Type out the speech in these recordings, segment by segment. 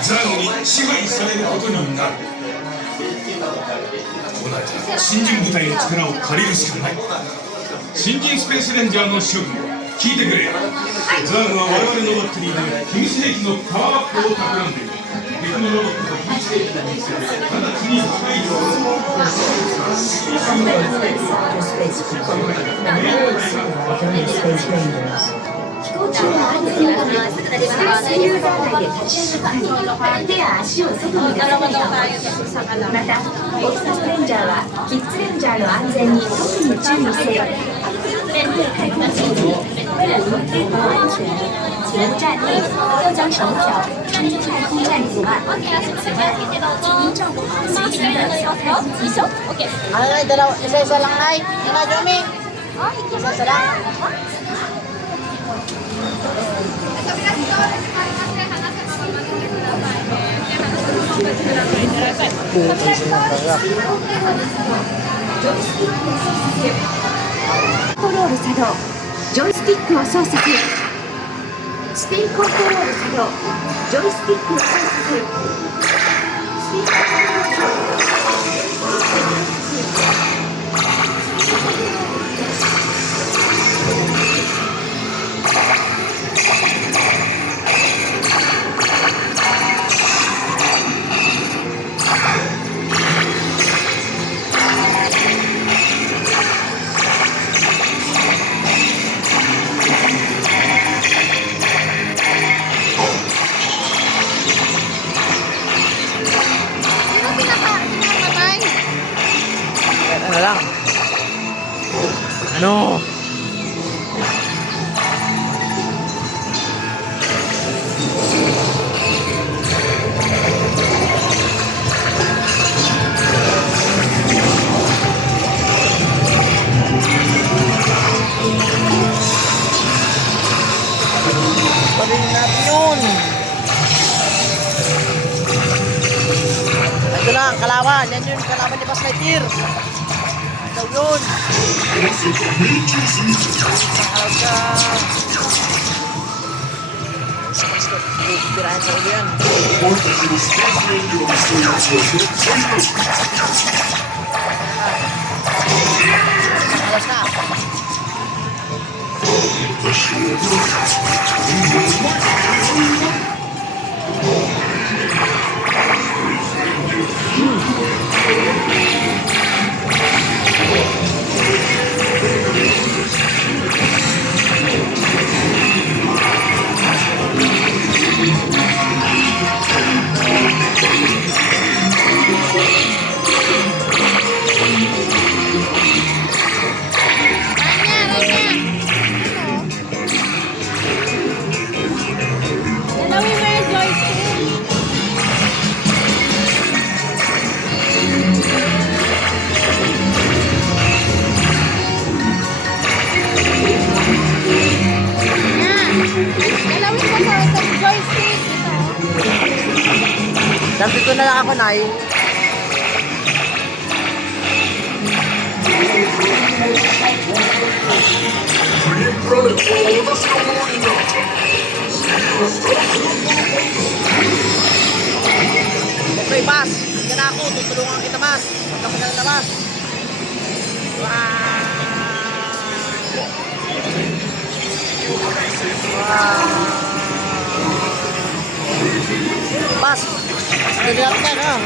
ザーゴに支配されることになる。同じ新人部隊の力を借りるしかない。新人スペースレンジャーの諸君、聞いてくれ。ザーゴは我々のバッテリーで秘密兵器のパワーアップを企んでいる。敵のロボットと秘密兵器に見せる直ちに排除する。飛行中の安全のためスペースユーザー内で立ち上がり手や足を外に出さないか。またオプタスレンジャーはキッズレンジャーの安全に特に注意せよ。面对太空基地，为了应对国安全，请勿站立，要将手脚伸出太空站以外。此外，请您照顾好随行的小太空机手。Ano na, dalawa, isa-isa lang na. Yan na, Jomi. Isa-isa lang. Putay sila talaga. コントロール作動、ジョイスティックを操作せよ。スピンコントロール作動、ジョイスティックを操作せよ。スピンコントロール作動。Ano lang? Ano? Sabihin natin yun. Ito lang, kalaban. Yan yun, kalaban ni Buzz Lightyear. Ikaw yun. Nakalaw ka. Pirahan sa ulo yan. Nakalas na. Sabi ko na lang ako, Nay. Okay, Bas. Nandiyan na ako. Tutulungan kita, Bas. Huwag ka maglalabas. Bas. Nandiyan natin yan, ha?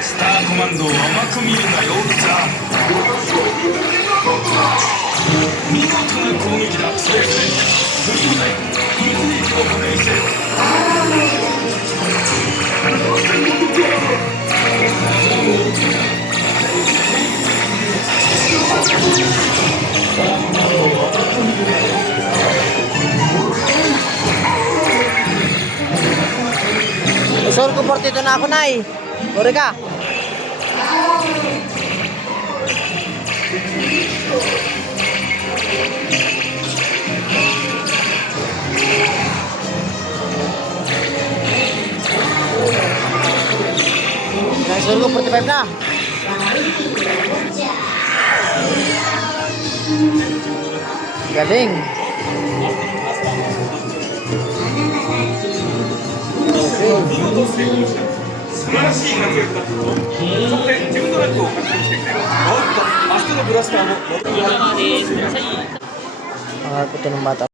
スターコマンドを甘く見るなよ、ザー。見事な攻撃だ、スペースレンジャー。フリータイム、秘密兵器を破壊せよ。Sure ko 42 na ako, Nay. Uri ka. Ay, solo 45 na. Galing. 見事成功した素晴らしい活躍だったとそこで自分のランクを獲得してきたよおっと明日のブラスターも Pangarap ko to ng bata.